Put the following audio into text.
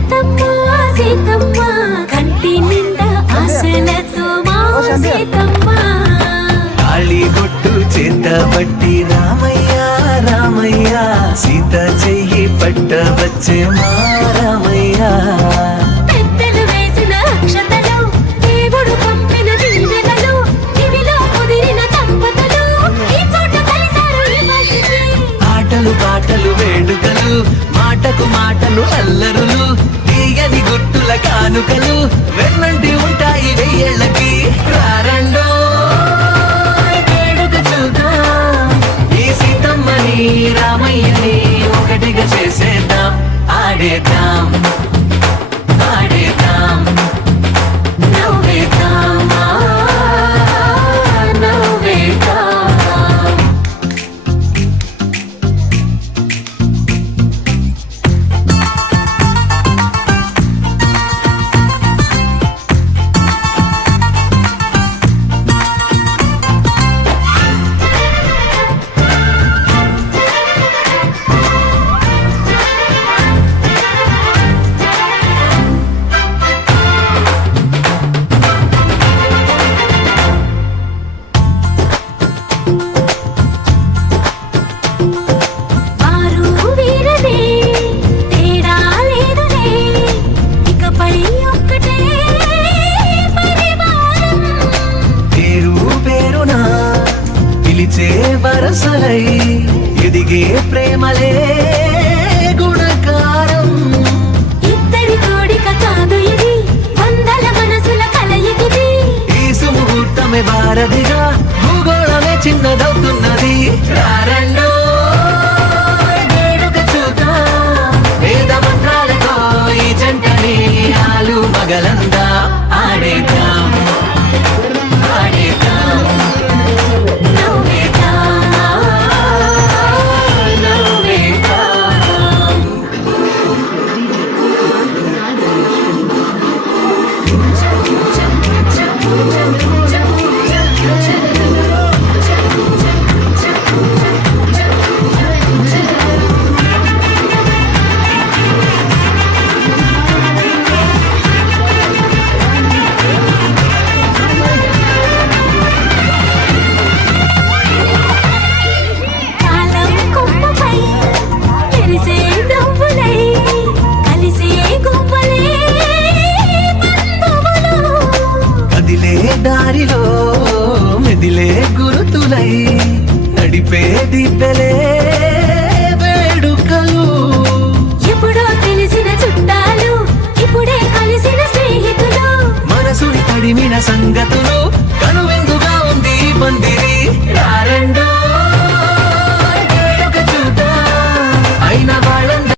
సీతమ్మ సీతమ్మ కంటి నిండా ఆశలతో మా సీతమ్మ తాళిబొట్టు చేత బట్టి రామయ్య రామయ్య సీత చెయ్యి పట్ట వచ్చే మా రామయ్య పెద్దలు వేసిన అక్షతలు దేవుడు పంపిన దీవెనలు దివిలో కుదిరిన దంపతులు ఈ చోట కలిసారు ఇవాళకి ఆటలు పాటలు వేడుకలు మాటకు మాటలు అల్లరులు తీయని గుర్తుల కానుకలు వెన్నంటి ఉంటాయి వెయ్యేళ్ళకి రారండో వేడుక చూద్దాం ఈ సీతమ్మని రామయ్యని ఒకటిగా చేసేద్దాం ఆడేద్దాం